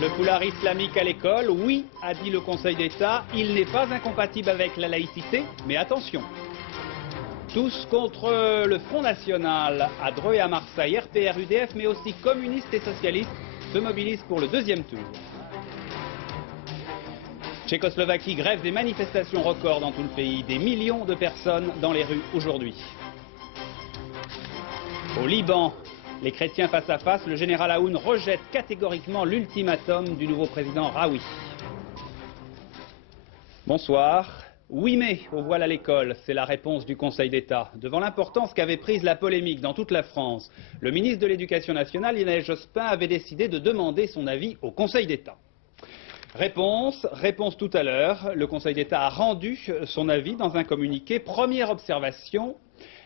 Le foulard islamique à l'école, oui, a dit le Conseil d'État, il n'est pas incompatible avec la laïcité, mais attention. Tous contre le Front National, à Dreux et à Marseille, RPR, UDF, mais aussi communistes et socialistes se mobilisent pour le deuxième tour. Tchécoslovaquie, grève des manifestations records dans tout le pays, des millions de personnes dans les rues aujourd'hui. Au Liban, les chrétiens face à face, le général Aoun rejette catégoriquement l'ultimatum du nouveau président Raoui. Bonsoir. 8 mai au voile à l'école, c'est la réponse du Conseil d'État. Devant l'importance qu'avait prise la polémique dans toute la France, le ministre de l'Éducation nationale, Lionel Jospin, avait décidé de demander son avis au Conseil d'État. Réponse tout à l'heure. Le Conseil d'État a rendu son avis dans un communiqué. Première observation,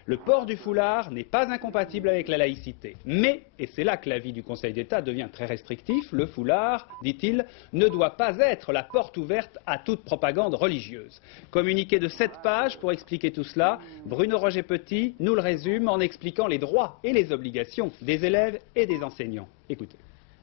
le port du foulard n'est pas incompatible avec la laïcité. Mais, et c'est là que l'avis du Conseil d'État devient très restrictif, le foulard, dit-il, ne doit pas être la porte ouverte à toute propagande religieuse. Communiqué de 7 pages pour expliquer tout cela, Bruno Roger-Petit nous le résume en expliquant les droits et les obligations des élèves et des enseignants. Écoutez.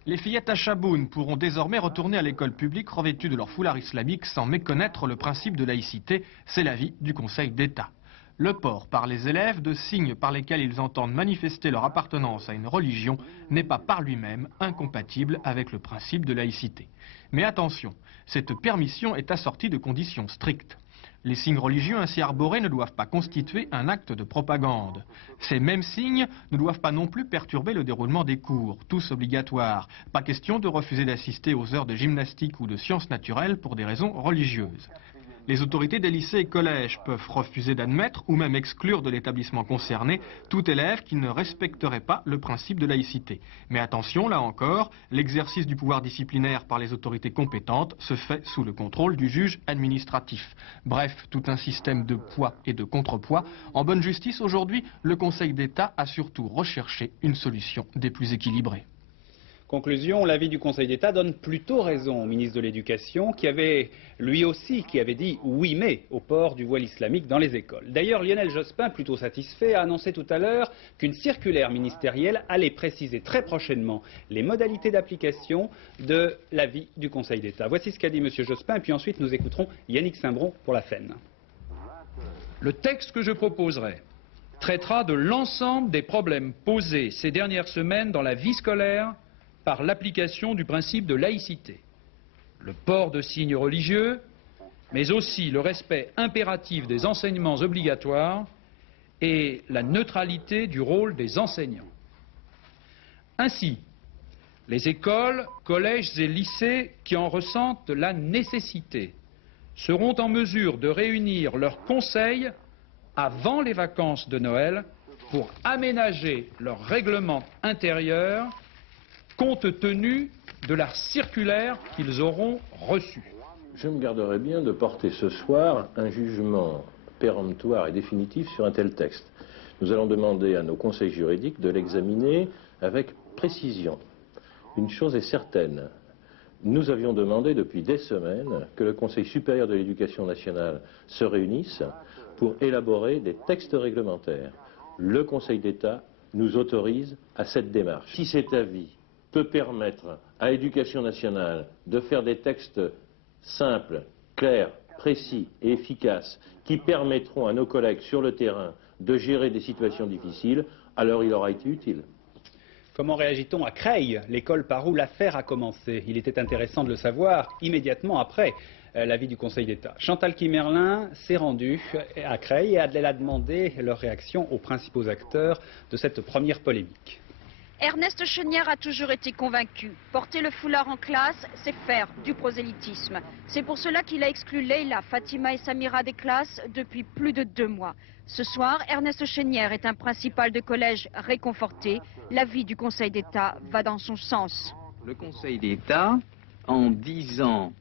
Les fillettes à Chaboun pourront désormais retourner à l'école publique revêtues de leur foulard islamique sans méconnaître le principe de laïcité. C'est l'avis du Conseil d'État. Le port par les élèves de signes par lesquels ils entendent manifester leur appartenance à une religion n'est pas par lui-même incompatible avec le principe de laïcité. Mais attention, cette permission est assortie de conditions strictes. Les signes religieux ainsi arborés ne doivent pas constituer un acte de propagande. Ces mêmes signes ne doivent pas non plus perturber le déroulement des cours, tous obligatoires. Pas question de refuser d'assister aux heures de gymnastique ou de sciences naturelles pour des raisons religieuses. Les autorités des lycées et collèges peuvent refuser d'admettre ou même exclure de l'établissement concerné tout élève qui ne respecterait pas le principe de laïcité. Mais attention, là encore, l'exercice du pouvoir disciplinaire par les autorités compétentes se fait sous le contrôle du juge administratif. Bref, tout un système de poids et de contrepoids. En bonne justice, aujourd'hui, le Conseil d'État a surtout recherché une solution des plus équilibrées. Conclusion, l'avis du Conseil d'État donne plutôt raison au ministre de l'Éducation qui avait dit oui mais au port du voile islamique dans les écoles. D'ailleurs, Lionel Jospin, plutôt satisfait, a annoncé tout à l'heure qu'une circulaire ministérielle allait préciser très prochainement les modalités d'application de l'avis du Conseil d'État. Voici ce qu'a dit M. Jospin et puis ensuite nous écouterons Yannick Saint-Bron pour la FEN. Le texte que je proposerai traitera de l'ensemble des problèmes posés ces dernières semaines dans la vie scolaire par l'application du principe de laïcité. Le port de signes religieux, mais aussi le respect impératif des enseignements obligatoires et la neutralité du rôle des enseignants. Ainsi, les écoles, collèges et lycées qui en ressentent la nécessité seront en mesure de réunir leurs conseils avant les vacances de Noël pour aménager leur règlement intérieur compte tenu de la circulaire qu'ils auront reçue. Je me garderai bien de porter ce soir un jugement péremptoire et définitif sur un tel texte. Nous allons demander à nos conseils juridiques de l'examiner avec précision. Une chose est certaine, nous avions demandé depuis des semaines que le Conseil supérieur de l'éducation nationale se réunisse pour élaborer des textes réglementaires. Le Conseil d'État nous autorise à cette démarche. Si cet avis peut permettre à l'Éducation nationale de faire des textes simples, clairs, précis et efficaces qui permettront à nos collègues sur le terrain de gérer des situations difficiles, alors il aura été utile. Comment réagit-on à Creil, l'école par où l'affaire a commencé? Il était intéressant de le savoir immédiatement après l'avis du Conseil d'État. Chantal Kimerlin s'est rendue à Creil et elle a demandé leur réaction aux principaux acteurs de cette première polémique. Ernest Chenière a toujours été convaincu. Porter le foulard en classe, c'est faire du prosélytisme. C'est pour cela qu'il a exclu Leïla, Fatima et Samira des classes depuis plus de 2 mois. Ce soir, Ernest Chenière est un principal de collège réconforté. L'avis du Conseil d'État va dans son sens. Le Conseil d'État, en disant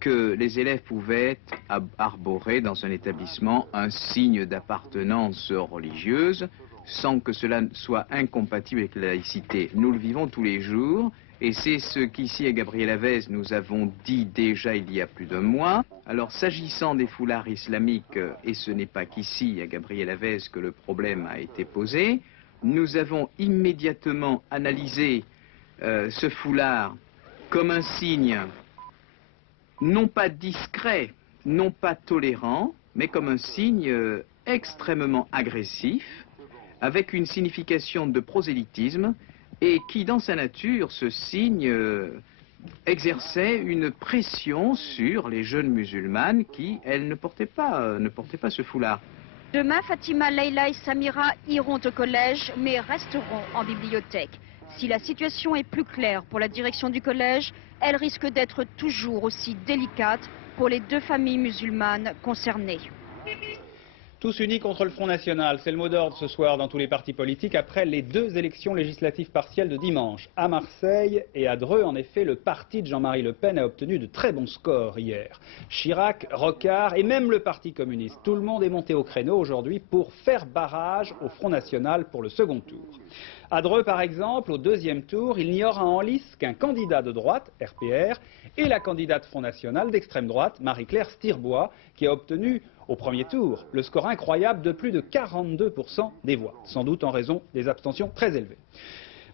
que les élèves pouvaient arborer dans un établissement un signe d'appartenance religieuse, sans que cela soit incompatible avec la laïcité. Nous le vivons tous les jours, et c'est ce qu'ici à Gabriel Havez nous avons dit déjà il y a plus d'1 mois. Alors s'agissant des foulards islamiques, et ce n'est pas qu'ici à Gabriel Havez que le problème a été posé, nous avons immédiatement analysé ce foulard comme un signe non pas discret, non pas tolérant, mais comme un signe extrêmement agressif, avec une signification de prosélytisme, et qui, dans sa nature, ce signe exerçait une pression sur les jeunes musulmanes qui, elles, ne portaient pas ce foulard. Demain, Fatima, Leïla et Samira iront au collège, mais resteront en bibliothèque. Si la situation est plus claire pour la direction du collège, elle risque d'être toujours aussi délicate pour les deux familles musulmanes concernées. Tous unis contre le Front National, c'est le mot d'ordre ce soir dans tous les partis politiques après les deux élections législatives partielles de dimanche. À Marseille et à Dreux, en effet, le parti de Jean-Marie Le Pen a obtenu de très bons scores hier. Chirac, Rocard et même le Parti communiste, tout le monde est monté au créneau aujourd'hui pour faire barrage au Front National pour le second tour. À Dreux, par exemple, au deuxième tour, il n'y aura en lice qu'un candidat de droite, RPR, et la candidate Front National d'extrême droite, Marie-Claire Stirbois, qui a obtenu au premier tour le score incroyable de plus de 42% des voix, sans doute en raison des abstentions très élevées.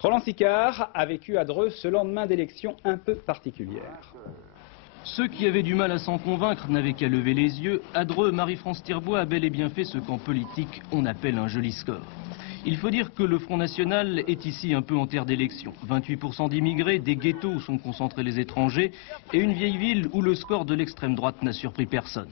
Roland Sicard a vécu à Dreux ce lendemain d'élection un peu particulière. Ceux qui avaient du mal à s'en convaincre n'avaient qu'à lever les yeux. À Dreux, Marie-France Stirbois a bel et bien fait ce qu'en politique on appelle un joli score. Il faut dire que le Front National est ici un peu en terre d'élection. 28% d'immigrés, des ghettos où sont concentrés les étrangers et une vieille ville où le score de l'extrême droite n'a surpris personne.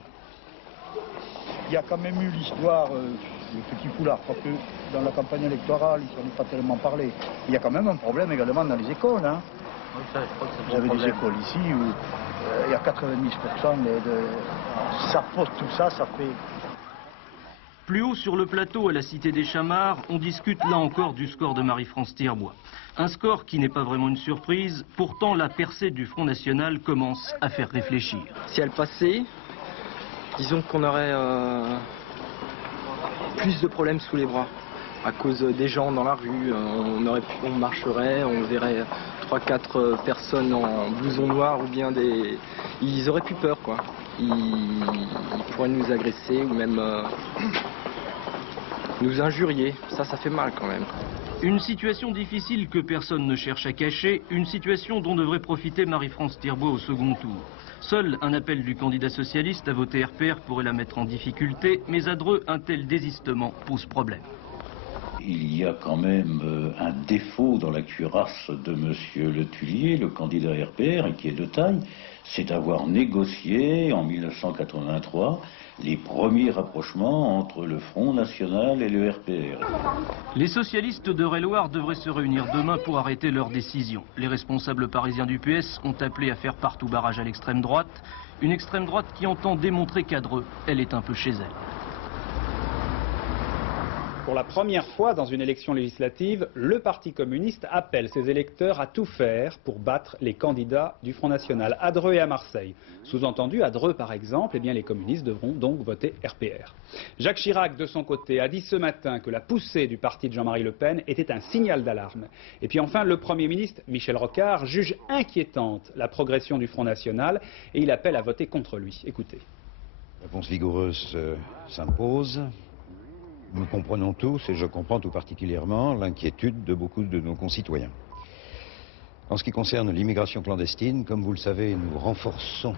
Il y a quand même eu l'histoire du petit foulard, parce que dans la campagne électorale, ils n'en ont pas tellement parlé. Il y a quand même un problème également dans les écoles. Hein. Oui, ça, je crois que vous avez des écoles ici où il y a 90% ça faute tout ça, ça fait... Plus haut sur le plateau, à la Cité des Chamards, on discute là encore du score de Marie-France Stirbois. Un score qui n'est pas vraiment une surprise, pourtant la percée du Front National commence à faire réfléchir. Si elle passait, disons qu'on aurait plus de problèmes sous les bras. À cause des gens dans la rue, on marcherait, on verrait 3-4 personnes en blouson noir ou bien des... Ils auraient plus peur, quoi. Ils pourraient nous agresser ou même nous injurier. Ça fait mal quand même. Une situation difficile que personne ne cherche à cacher, une situation dont devrait profiter Marie-France Stirbois au second tour. Seul un appel du candidat socialiste à voter RPR pourrait la mettre en difficulté, mais à Dreux, un tel désistement pose problème. Il y a quand même un défaut dans la cuirasse de M. Le Thuillier, le candidat RPR, et qui est de taille, c'est d'avoir négocié en 1983 les premiers rapprochements entre le Front National et le RPR. Les socialistes d'Eure-et-Loir devraient se réunir demain pour arrêter leur décision. Les responsables parisiens du PS ont appelé à faire partout barrage à l'extrême droite, une extrême droite qui entend démontrer qu'à Dreux, elle est un peu chez elle. Pour la première fois dans une élection législative, le Parti communiste appelle ses électeurs à tout faire pour battre les candidats du Front National à Dreux et à Marseille. Sous-entendu, à Dreux par exemple, eh bien, les communistes devront donc voter RPR. Jacques Chirac, de son côté, a dit ce matin que la poussée du parti de Jean-Marie Le Pen était un signal d'alarme. Et puis enfin, le Premier ministre, Michel Rocard, juge inquiétante la progression du Front National et il appelle à voter contre lui. Écoutez. La réponse vigoureuse s'impose. Nous comprenons tous, et je comprends tout particulièrement, l'inquiétude de beaucoup de nos concitoyens. En ce qui concerne l'immigration clandestine, comme vous le savez, nous renforçons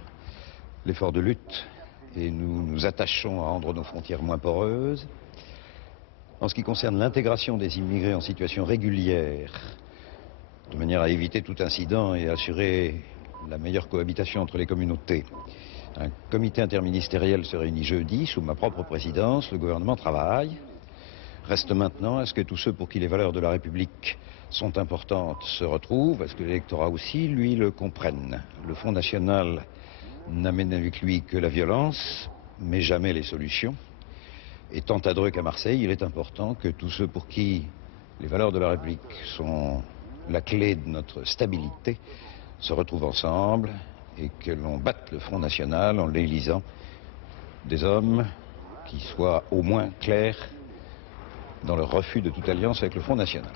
l'effort de lutte et nous nous attachons à rendre nos frontières moins poreuses. En ce qui concerne l'intégration des immigrés en situation régulière, de manière à éviter tout incident et assurer la meilleure cohabitation entre les communautés, un comité interministériel se réunit jeudi sous ma propre présidence. Le gouvernement travaille. Reste maintenant à ce que tous ceux pour qui les valeurs de la République sont importantes se retrouvent, à ce que l'électorat aussi, lui, le comprenne. Le Front National n'amène avec lui que la violence, mais jamais les solutions. Et tant à Dreux qu'à Marseille, il est important que tous ceux pour qui les valeurs de la République sont la clé de notre stabilité se retrouvent ensemble et que l'on batte le Front National en l'élisant des hommes qui soient au moins clairs dans leur refus de toute alliance avec le Front National.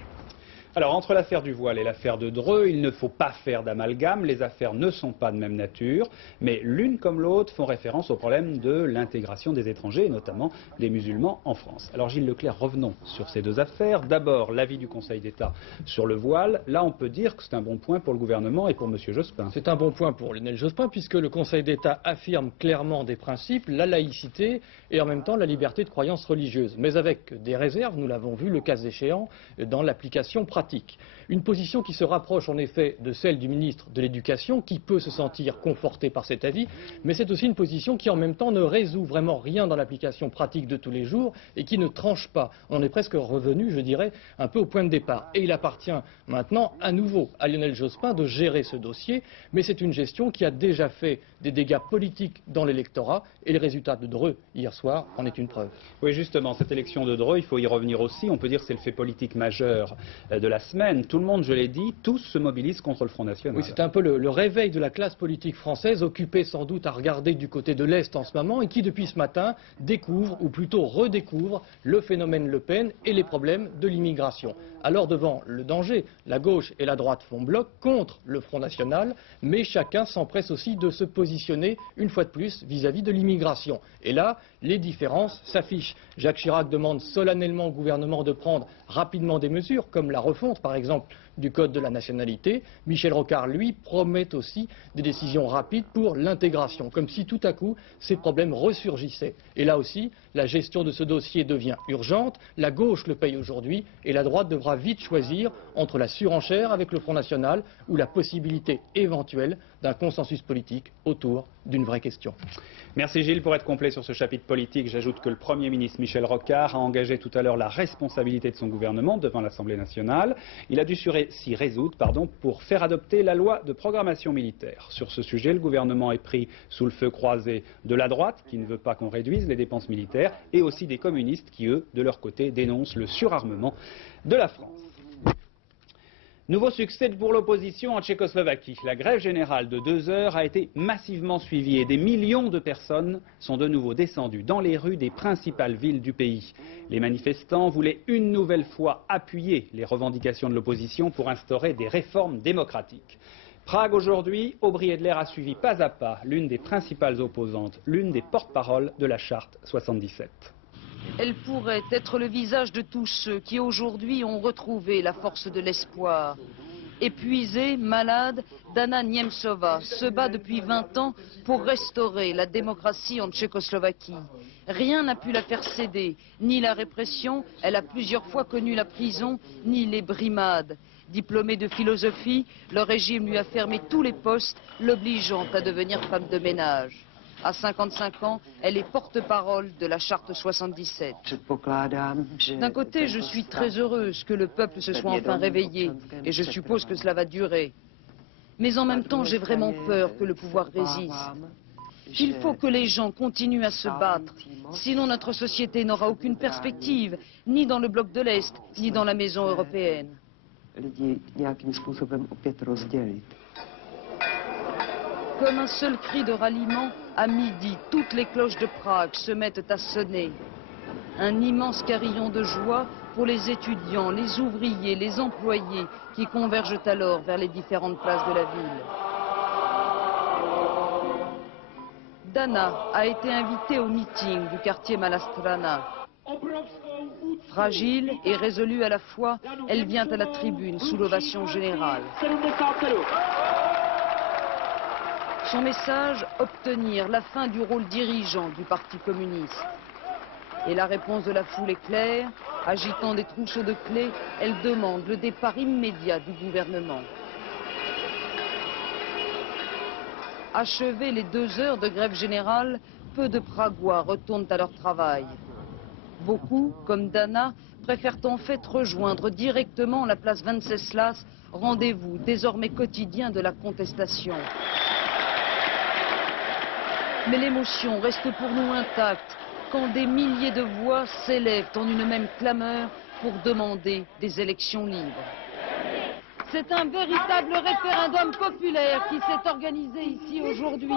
Alors, entre l'affaire du voile et l'affaire de Dreux, il ne faut pas faire d'amalgame. Les affaires ne sont pas de même nature, mais l'une comme l'autre font référence au problème de l'intégration des étrangers, et notamment des musulmans en France. Alors, Gilles Leclerc, revenons sur ces deux affaires. D'abord, l'avis du Conseil d'État sur le voile. Là, on peut dire que c'est un bon point pour le gouvernement et pour M. Jospin. C'est un bon point pour Lionel Jospin, puisque le Conseil d'État affirme clairement des principes, la laïcité et en même temps la liberté de croyance religieuse, mais avec des réserves, nous l'avons vu, le cas échéant, dans l'application pratique. Une position qui se rapproche en effet de celle du ministre de l'Éducation, qui peut se sentir conforté par cet avis, mais c'est aussi une position qui en même temps ne résout vraiment rien dans l'application pratique de tous les jours et qui ne tranche pas. On est presque revenu, je dirais, un peu au point de départ. Et il appartient maintenant à nouveau à Lionel Jospin de gérer ce dossier, mais c'est une gestion qui a déjà fait des dégâts politiques dans l'électorat et le résultat de Dreux hier soir en est une preuve. Oui, justement, cette élection de Dreux, il faut y revenir aussi. On peut dire que c'est le fait politique majeur de la semaine. Tout le monde, je l'ai dit, tous se mobilisent contre le Front National. Oui, c'est un peu le réveil de la classe politique française, occupée sans doute à regarder du côté de l'Est en ce moment et qui, depuis ce matin, découvre, ou plutôt redécouvre, le phénomène Le Pen et les problèmes de l'immigration. Alors, devant le danger, la gauche et la droite font bloc contre le Front National, mais chacun s'empresse aussi de se positionner, une fois de plus, vis-à-vis de l'immigration. Et là, les différences s'affichent. Jacques Chirac demande solennellement au gouvernement de prendre rapidement des mesures, comme la refonte, par exemple, du Code de la nationalité. Michel Rocard, lui, promet aussi des décisions rapides pour l'intégration, comme si tout à coup, ces problèmes ressurgissaient. Et là aussi, la gestion de ce dossier devient urgente. La gauche le paye aujourd'hui et la droite devra vite choisir entre la surenchère avec le Front National ou la possibilité éventuelle d'un consensus politique autour d'une vraie question. Merci Gilles. Pour être complet sur ce chapitre politique, j'ajoute que le Premier ministre Michel Rocard a engagé tout à l'heure la responsabilité de son gouvernement devant l'Assemblée nationale. Il a dû s'y résoudre pour faire adopter la loi de programmation militaire. Sur ce sujet, le gouvernement est pris sous le feu croisé de la droite, qui ne veut pas qu'on réduise les dépenses militaires, et aussi des communistes qui, eux, de leur côté, dénoncent le surarmement de la France. Nouveau succès pour l'opposition en Tchécoslovaquie. La grève générale de 2 heures a été massivement suivie et des millions de personnes sont de nouveau descendues dans les rues des principales villes du pays. Les manifestants voulaient une nouvelle fois appuyer les revendications de l'opposition pour instaurer des réformes démocratiques. Prague aujourd'hui, Aubry Edler a suivi pas à pas l'une des principales opposantes, l'une des porte-paroles de la Charte 77. Elle pourrait être le visage de tous ceux qui aujourd'hui ont retrouvé la force de l'espoir. Épuisée, malade, Dana Niemcová se bat depuis 20 ans pour restaurer la démocratie en Tchécoslovaquie. Rien n'a pu la faire céder, ni la répression, elle a plusieurs fois connu la prison, ni les brimades. Diplômée de philosophie, le régime lui a fermé tous les postes, l'obligeant à devenir femme de ménage. À 55 ans, elle est porte-parole de la Charte 77. D'un côté, je suis très heureuse que le peuple se soit enfin réveillé, et je suppose que cela va durer. Mais en même temps, j'ai vraiment peur que le pouvoir résiste. Il faut que les gens continuent à se battre, sinon notre société n'aura aucune perspective, ni dans le bloc de l'Est, ni dans la maison européenne. Comme un seul cri de ralliement, à midi, toutes les cloches de Prague se mettent à sonner. Un immense carillon de joie pour les étudiants, les ouvriers, les employés qui convergent alors vers les différentes places de la ville. Dana a été invitée au meeting du quartier Malastrana. Fragile et résolue à la fois, elle vient à la tribune sous l'ovation générale. Son message, obtenir la fin du rôle dirigeant du Parti communiste. Et la réponse de la foule est claire. Agitant des trousseaux de clés, elle demande le départ immédiat du gouvernement. Achevées les 2 heures de grève générale, peu de Pragois retournent à leur travail. Beaucoup, comme Dana, préfèrent en fait rejoindre directement la place Venceslas, rendez-vous désormais quotidien de la contestation. Mais l'émotion reste pour nous intacte quand des milliers de voix s'élèvent en une même clameur pour demander des élections libres. C'est un véritable référendum populaire qui s'est organisé ici aujourd'hui.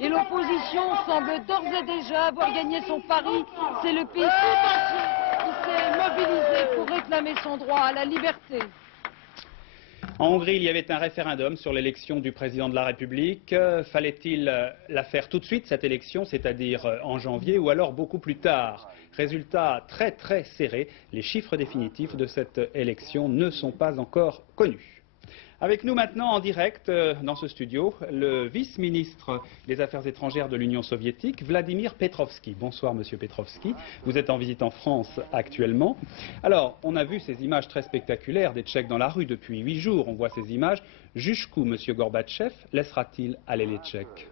Et l'opposition semble d'ores et déjà avoir gagné son pari. C'est le pays tout entier qui s'est mobilisé pour réclamer son droit à la liberté. En Hongrie, il y avait un référendum sur l'élection du président de la République. Fallait-il la faire tout de suite, cette élection, c'est-à-dire en janvier, ou alors beaucoup plus tard? Résultat très très serré. Les chiffres définitifs de cette élection ne sont pas encore connus. Avec nous maintenant en direct dans ce studio, le vice-ministre des Affaires étrangères de l'Union soviétique, Vladimir Petrovski. Bonsoir Monsieur Petrovski, vous êtes en visite en France actuellement. Alors, on a vu ces images très spectaculaires des Tchèques dans la rue depuis 8 jours. On voit ces images. Jusqu'où Monsieur Gorbatchev laissera-t-il aller les Tchèques?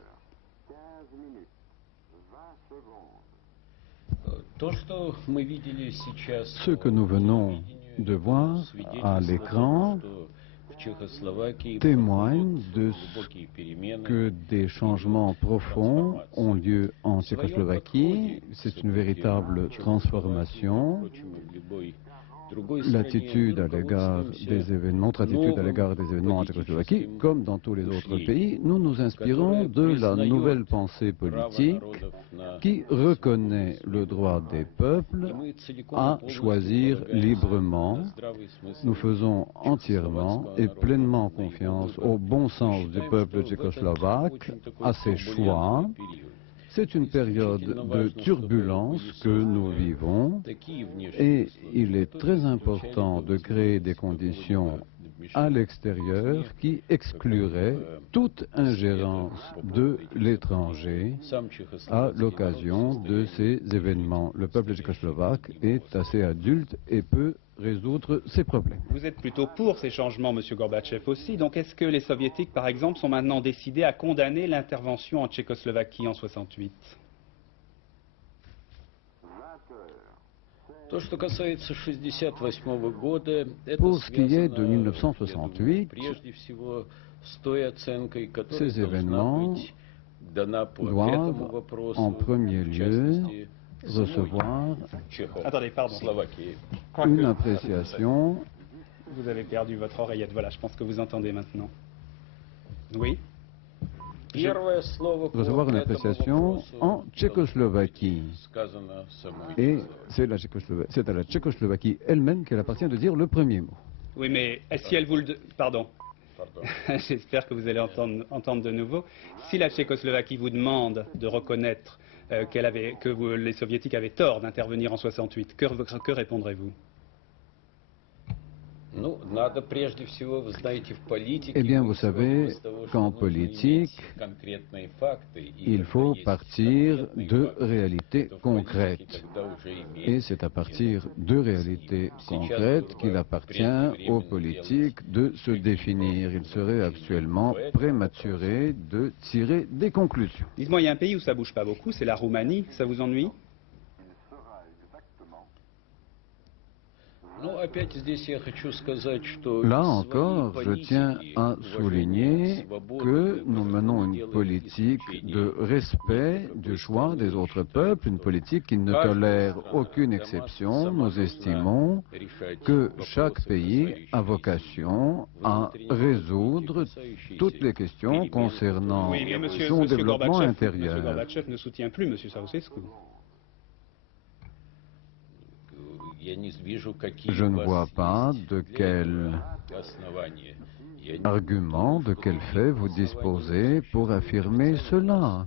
Ce que nous venons de voir à l'écran témoigne de ce que des changements profonds ont lieu en Tchécoslovaquie. C'est une véritable transformation. L'attitude à l'égard des événements, notre attitude à l'égard des événements en Tchécoslovaquie, comme dans tous les autres pays, nous nous inspirons de la nouvelle pensée politique qui reconnaît le droit des peuples à choisir librement. Nous faisons entièrement et pleinement confiance au bon sens du peuple tchécoslovaque, à ses choix. C'est une période de turbulence que nous vivons et il est très important de créer des conditions à l'extérieur qui excluraient toute ingérence de l'étranger à l'occasion de ces événements. Le peuple tchécoslovaque est assez adulte et peut résoudre ces problèmes. Vous êtes plutôt pour ces changements, Monsieur Gorbatchev aussi. Donc est-ce que les soviétiques, par exemple, sont maintenant décidés à condamner l'intervention en Tchécoslovaquie en 68? Pour ce qui est de 1968, ces événements doivent en premier lieu recevoir une appréciation. Vous avez perdu votre oreillette, voilà, je pense que vous entendez maintenant. Oui? Recevoir une appréciation en Tchécoslovaquie. Et c'est à la Tchécoslovaquie elle-même qu'elle appartient de dire le premier mot. Oui, mais si elle vous le... Pardon. J'espère que vous allez entendre de nouveau. Si la Tchécoslovaquie vous demande de reconnaître que les soviétiques avaient tort d'intervenir en 68, que répondrez-vous? Eh bien, vous savez qu'en politique, il faut partir de réalités concrètes. Et c'est à partir de réalités concrètes qu'il appartient aux politiques de se définir. Il serait actuellement prématuré de tirer des conclusions. Dites-moi, il y a un pays où ça bouge pas beaucoup, c'est la Roumanie. Ça vous ennuie? Là encore, je tiens à souligner que nous menons une politique de respect du choix des autres peuples, une politique qui ne tolère aucune exception. Nous estimons que chaque pays a vocation à résoudre toutes les questions concernant son développement intérieur. M. Gorbatchev ne soutient plus M. Ceausescu. Je ne vois pas de quel argument, de quel fait vous disposez pour affirmer cela.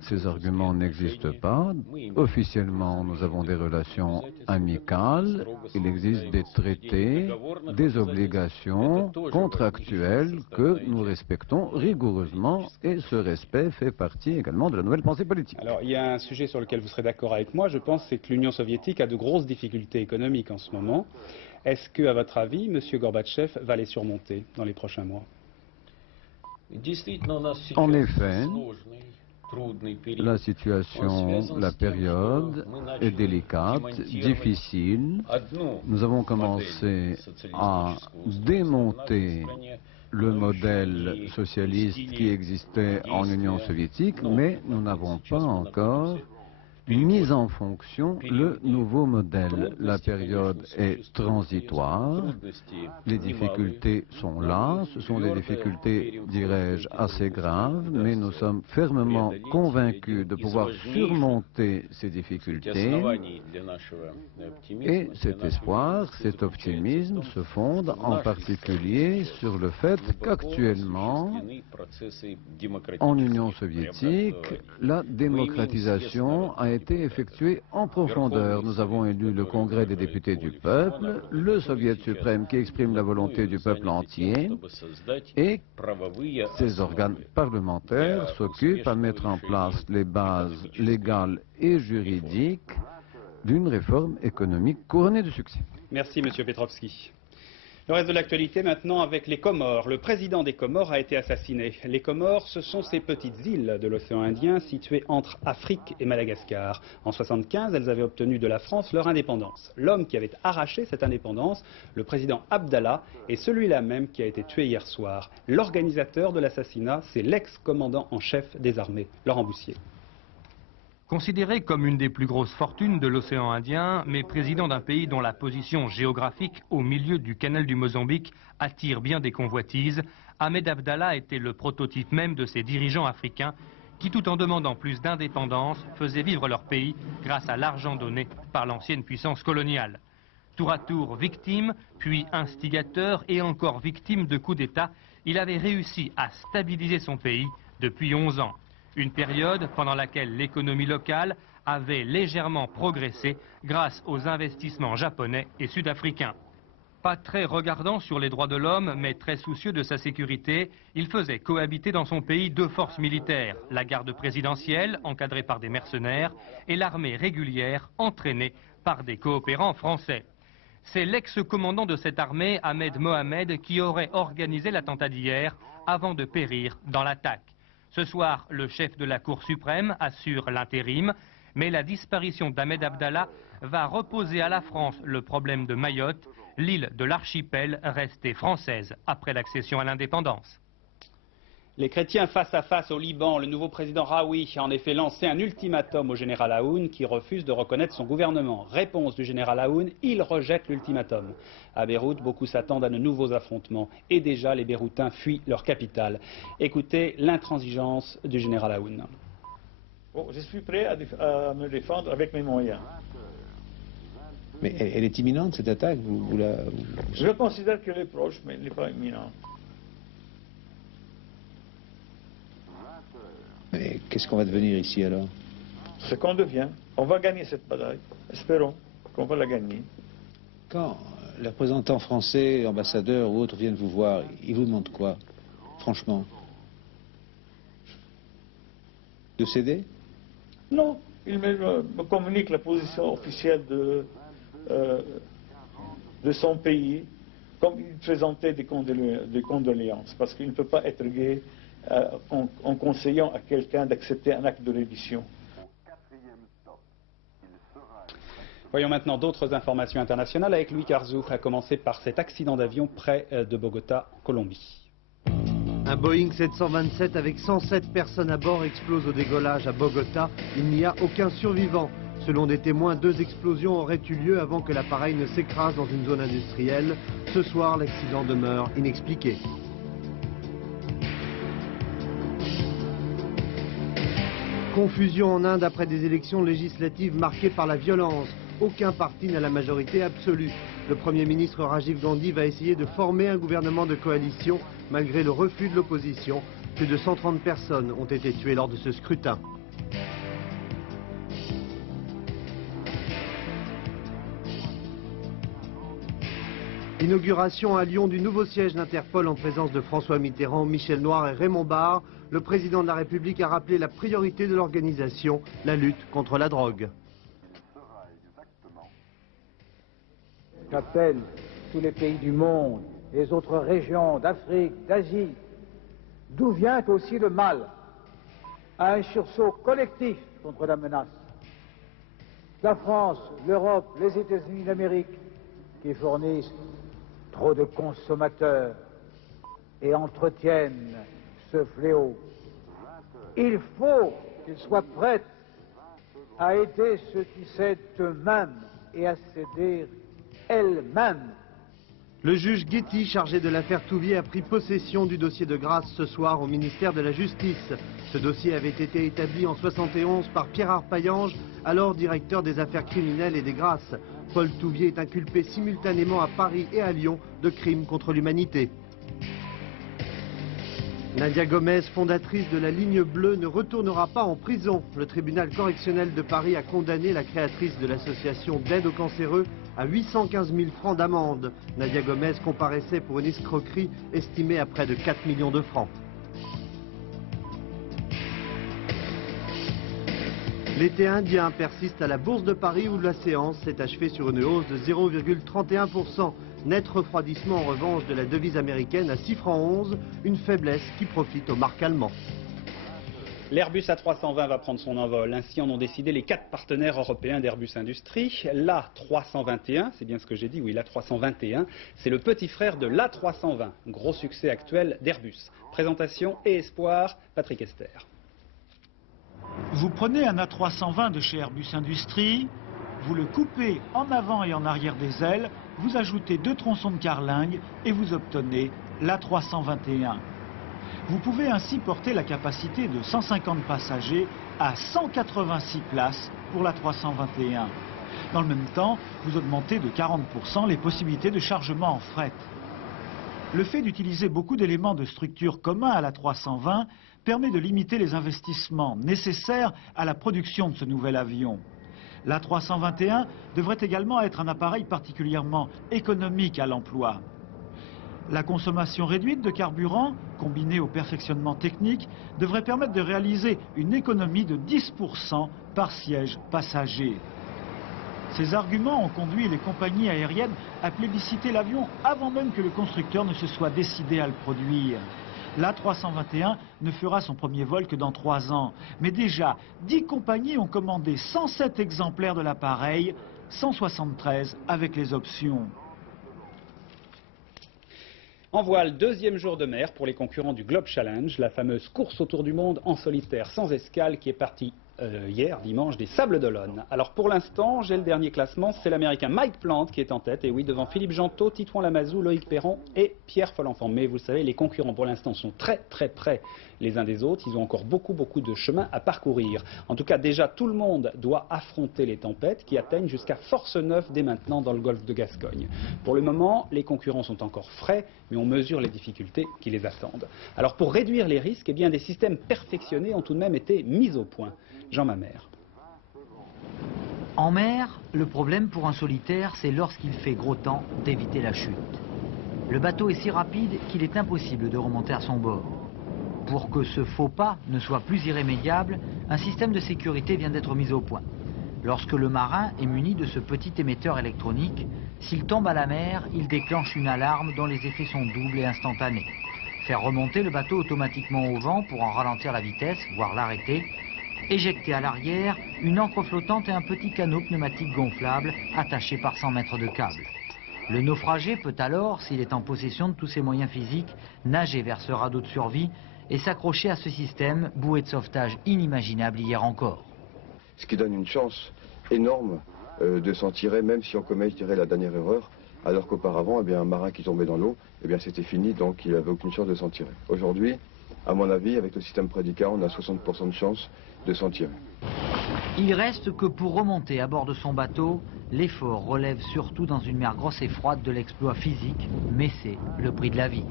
Ces arguments n'existent pas. Officiellement, nous avons des relations amicales. Il existe des traités, des obligations contractuelles que nous respectons rigoureusement et ce respect fait partie également de la nouvelle pensée politique. Alors, il y a un sujet sur lequel vous serez d'accord avec moi, je pense, c'est que l'Union soviétique a de grosses difficultés économiques en ce moment. Est-ce que, à votre avis, M. Gorbatchev va les surmonter dans les prochains mois? En effet, la situation, la période est délicate, difficile. Nous avons commencé à démonter le modèle socialiste qui existait en Union soviétique, mais nous n'avons pas encore mis en fonction le nouveau modèle. La période est transitoire, les difficultés sont là, ce sont des difficultés, dirais-je, assez graves, mais nous sommes fermement convaincus de pouvoir surmonter ces difficultés et cet espoir, cet optimisme se fonde en particulier sur le fait qu'actuellement, en Union soviétique, la démocratisation a été effectuée en profondeur. Nous avons élu le Congrès des députés du peuple, le Soviet suprême qui exprime la volonté du peuple entier, et ces organes parlementaires s'occupent à mettre en place les bases légales et juridiques d'une réforme économique couronnée de succès. Merci, Monsieur Petrovski. Le reste de l'actualité maintenant avec les Comores. Le président des Comores a été assassiné. Les Comores, ce sont ces petites îles de l'océan Indien situées entre Afrique et Madagascar. En 1975, elles avaient obtenu de la France leur indépendance. L'homme qui avait arraché cette indépendance, le président Abdallah, est celui-là même qui a été tué hier soir. L'organisateur de l'assassinat, c'est l'ex-commandant en chef des armées, Laurent Boussier. Considéré comme une des plus grosses fortunes de l'océan Indien, mais président d'un pays dont la position géographique au milieu du canal du Mozambique attire bien des convoitises, Ahmed Abdallah était le prototype même de ces dirigeants africains qui, tout en demandant plus d'indépendance, faisaient vivre leur pays grâce à l'argent donné par l'ancienne puissance coloniale. Tour à tour victime, puis instigateur et encore victime de coups d'État, il avait réussi à stabiliser son pays depuis 11 ans. Une période pendant laquelle l'économie locale avait légèrement progressé grâce aux investissements japonais et sud-africains. Pas très regardant sur les droits de l'homme, mais très soucieux de sa sécurité, il faisait cohabiter dans son pays deux forces militaires, la garde présidentielle, encadrée par des mercenaires, et l'armée régulière, entraînée par des coopérants français. C'est l'ex-commandant de cette armée, Ahmed Mohamed, qui aurait organisé l'attentat d'hier avant de périr dans l'attaque. Ce soir, le chef de la Cour suprême assure l'intérim, mais la disparition d'Ahmed Abdallah va reposer à la France le problème de Mayotte, l'île de l'archipel restée française après l'accession à l'indépendance. Les chrétiens face à face au Liban, le nouveau président Raoui a en effet lancé un ultimatum au général Aoun qui refuse de reconnaître son gouvernement. Réponse du général Aoun, il rejette l'ultimatum. À Beyrouth, beaucoup s'attendent à de nouveaux affrontements et déjà les Beyrouthins fuient leur capitale. Écoutez l'intransigeance du général Aoun. Bon, je suis prêt à me défendre avec mes moyens. Mais elle est imminente cette attaque Je considère qu'elle est proche, mais elle n'est pas imminente. Mais qu'est-ce qu'on va devenir ici alors? Ce qu'on devient. On va gagner cette bataille. Espérons qu'on va la gagner. Quand les représentants français, ambassadeurs ou autres viennent vous voir, ils vous demandent quoi, franchement? De céder? Non. Ils me communiquent la position officielle de son pays, comme il présentait des condoléances, parce qu'il ne peut pas être gai en conseillant à quelqu'un d'accepter un acte de reddition. Voyons maintenant d'autres informations internationales avec Louis Carzou, à commencer par cet accident d'avion près de Bogota, Colombie. Un Boeing 727 avec 107 personnes à bord explose au décollage à Bogota. Il n'y a aucun survivant. Selon des témoins, 2 explosions auraient eu lieu avant que l'appareil ne s'écrase dans une zone industrielle. Ce soir, l'accident demeure inexpliqué. Confusion en Inde après des élections législatives marquées par la violence. Aucun parti n'a la majorité absolue. Le Premier ministre Rajiv Gandhi va essayer de former un gouvernement de coalition malgré le refus de l'opposition. Plus de 130 personnes ont été tuées lors de ce scrutin. Inauguration à Lyon du nouveau siège d'Interpol en présence de François Mitterrand, Michel Noir et Raymond Barre. Le président de la République a rappelé la priorité de l'organisation, la lutte contre la drogue. J'appelle tous les pays du monde, les autres régions d'Afrique, d'Asie, d'où vient aussi le mal, à un sursaut collectif contre la menace. La France, l'Europe, les États-Unis d'Amérique, qui fournissent trop de consommateurs et entretiennent ce fléau. Il faut qu'ils soient prêts à aider ceux qui cèdent eux-mêmes et à céder elles-mêmes. Le juge Guetti, chargé de l'affaire Touvier, a pris possession du dossier de grâce ce soir au ministère de la Justice. Ce dossier avait été établi en 1971 par Pierre Arpaillange, alors directeur des affaires criminelles et des grâces. Paul Touvier est inculpé simultanément à Paris et à Lyon de crimes contre l'humanité. Nadia Gomez, fondatrice de la Ligne Bleue, ne retournera pas en prison. Le tribunal correctionnel de Paris a condamné la créatrice de l'association d'aide aux cancéreux à 815 000 francs d'amende. Nadia Gomez comparaissait pour une escroquerie estimée à près de 4 millions de francs. L'été indien persiste à la Bourse de Paris où la séance s'est achevée sur une hausse de 0,31%. Net refroidissement en revanche de la devise américaine à 6,11 francs, une faiblesse qui profite aux marques allemandes. L'Airbus A320 va prendre son envol. Ainsi en ont décidé les 4 partenaires européens d'Airbus Industrie. L'A321, c'est bien ce que j'ai dit, oui, l'A321, c'est le petit frère de l'A320. Gros succès actuel d'Airbus. Présentation et espoir, Patrick Esther. Vous prenez un A320 de chez Airbus Industrie, vous le coupez en avant et en arrière des ailes, vous ajoutez 2 tronçons de carlingue et vous obtenez l'A321. Vous pouvez ainsi porter la capacité de 150 passagers à 186 places pour l'A321. Dans le même temps, vous augmentez de 40% les possibilités de chargement en fret. Le fait d'utiliser beaucoup d'éléments de structure communs à l'A320 permet de limiter les investissements nécessaires à la production de ce nouvel avion. L'A321 devrait également être un appareil particulièrement économique à l'emploi. La consommation réduite de carburant, combinée au perfectionnement technique, devrait permettre de réaliser une économie de 10% par siège passager. Ces arguments ont conduit les compagnies aériennes à plébisciter l'avion avant même que le constructeur ne se soit décidé à le produire. L'A321 ne fera son premier vol que dans 3 ans. Mais déjà, 10 compagnies ont commandé 107 exemplaires de l'appareil, 173 avec les options. En voile, 2e jour de mer pour les concurrents du Globe Challenge, la fameuse course autour du monde en solitaire sans escale qui est partie hier, dimanche, des Sables d'Olonne. Alors pour l'instant, j'ai le dernier classement, c'est l'Américain Mike Plante qui est en tête, et oui, devant Philippe Gentot, Titouan Lamazou, Loïc Perron et Pierre Folenfant. Mais vous savez, les concurrents pour l'instant sont très près les uns des autres, ils ont encore beaucoup de chemin à parcourir. En tout cas, déjà, tout le monde doit affronter les tempêtes qui atteignent jusqu'à force 9 dès maintenant dans le golfe de Gascogne. Pour le moment, les concurrents sont encore frais, mais on mesure les difficultés qui les attendent. Alors pour réduire les risques, eh bien, des systèmes perfectionnés ont tout de même été mis au point. Jean Mamère. En mer, le problème pour un solitaire, c'est lorsqu'il fait gros temps d'éviter la chute. Le bateau est si rapide qu'il est impossible de remonter à son bord. Pour que ce faux pas ne soit plus irrémédiable, un système de sécurité vient d'être mis au point. Lorsque le marin est muni de ce petit émetteur électronique, s'il tombe à la mer, il déclenche une alarme dont les effets sont doubles et instantanés. Faire remonter le bateau automatiquement au vent pour en ralentir la vitesse, voire l'arrêter. Éjecter à l'arrière une ancre flottante et un petit canot pneumatique gonflable attaché par 100 mètres de câble. Le naufragé peut alors, s'il est en possession de tous ses moyens physiques, nager vers ce radeau de survie et s'accrocher à ce système, bouée de sauvetage inimaginable hier encore. Ce qui donne une chance énorme de s'en tirer, même si on commet, je dirais, la dernière erreur, alors qu'auparavant, un marin qui tombait dans l'eau, c'était fini, donc il n'avait aucune chance de s'en tirer. Aujourd'hui, à mon avis, avec le système Prédicat, on a 60% de chance de s'en tirer. Il reste que pour remonter à bord de son bateau, l'effort relève surtout dans une mer grosse et froide de l'exploit physique, mais c'est le prix de la vie.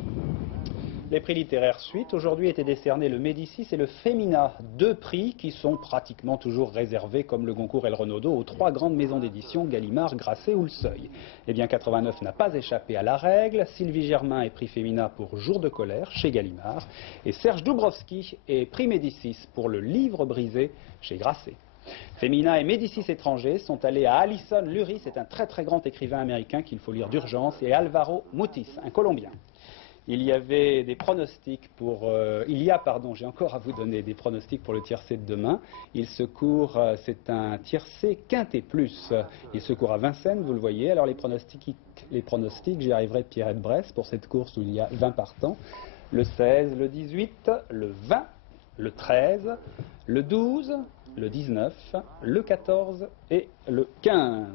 Les prix littéraires suite, aujourd'hui étaient décernés le Médicis et le Femina, 2 prix qui sont pratiquement toujours réservés, comme le Goncourt et le Renaudot, aux 3 grandes maisons d'édition, Gallimard, Grasset ou Le Seuil. Eh bien 89 n'a pas échappé à la règle, Sylvie Germain est prix Femina pour Jour de colère chez Gallimard, et Serge Dubrovski est prix Médicis pour Le Livre brisé chez Grasset. Femina et Médicis étrangers sont allés à Alison Lurie, c'est un très grand écrivain américain qu'il faut lire d'urgence, et Alvaro Mutis, un Colombien. Il y avait des pronostics pour... j'ai encore à vous donner des pronostics pour le tiercé de demain. Il se court, c'est un tiercé quintet plus. Il se court à Vincennes, vous le voyez. Alors les pronostics j'y arriverai de Pierrette Bresse pour cette course où il y a 20 partants. Le 16, le 18, le 20, le 13, le 12, le 19, le 14 et le 15.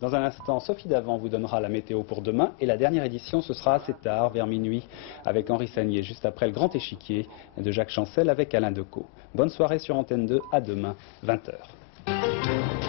Dans un instant, Sophie Davant vous donnera la météo pour demain et la dernière édition, ce sera assez tard, vers minuit, avec Henri Sagnier, juste après le grand échiquier de Jacques Chancel avec Alain Decaux. Bonne soirée sur Antenne 2, à demain, 20h.